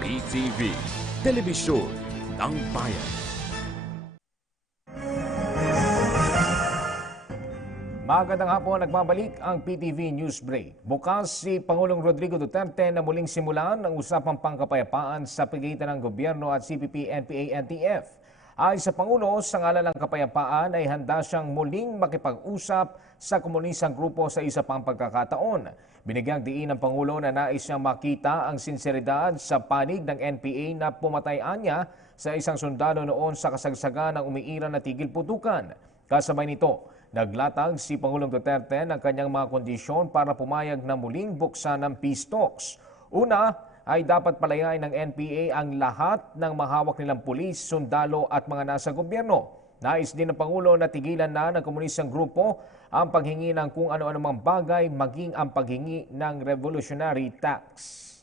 PTV, Telebisyon ng Bayan. Magandang hapon, nagbabalik ang PTV News Break. Bukas si Pangulong Rodrigo Duterte na muling simulan ang usapang pangkapayapaan sa pagitan ng gobyerno at CPP, NPA, NTF. Ay sa Pangulo, sa ngalan ng kapayapaan ay handa siyang muling makipag-usap sa komunisang grupo sa isa pang pagkakataon. Binigyang diin ng Pangulo na nais niyang makita ang sinseridad sa panig ng NPA na pumatayan niya sa isang sundalo noon sa kasagsagan ng umiiran na tigil putukan. Kasabay nito, naglatag si Pangulong Duterte ng kanyang mga kondisyon para pumayag na muling buksan ng peace talks. Una, ay dapat palayain ng NPA ang lahat ng mahawak nilang pulis, sundalo at mga nasa gobyerno. Nais din ng Pangulo na tigilan na ng komunistang grupo ang paghingi ng kung ano-ano mang bagay maging ang paghingi ng revolutionary tax.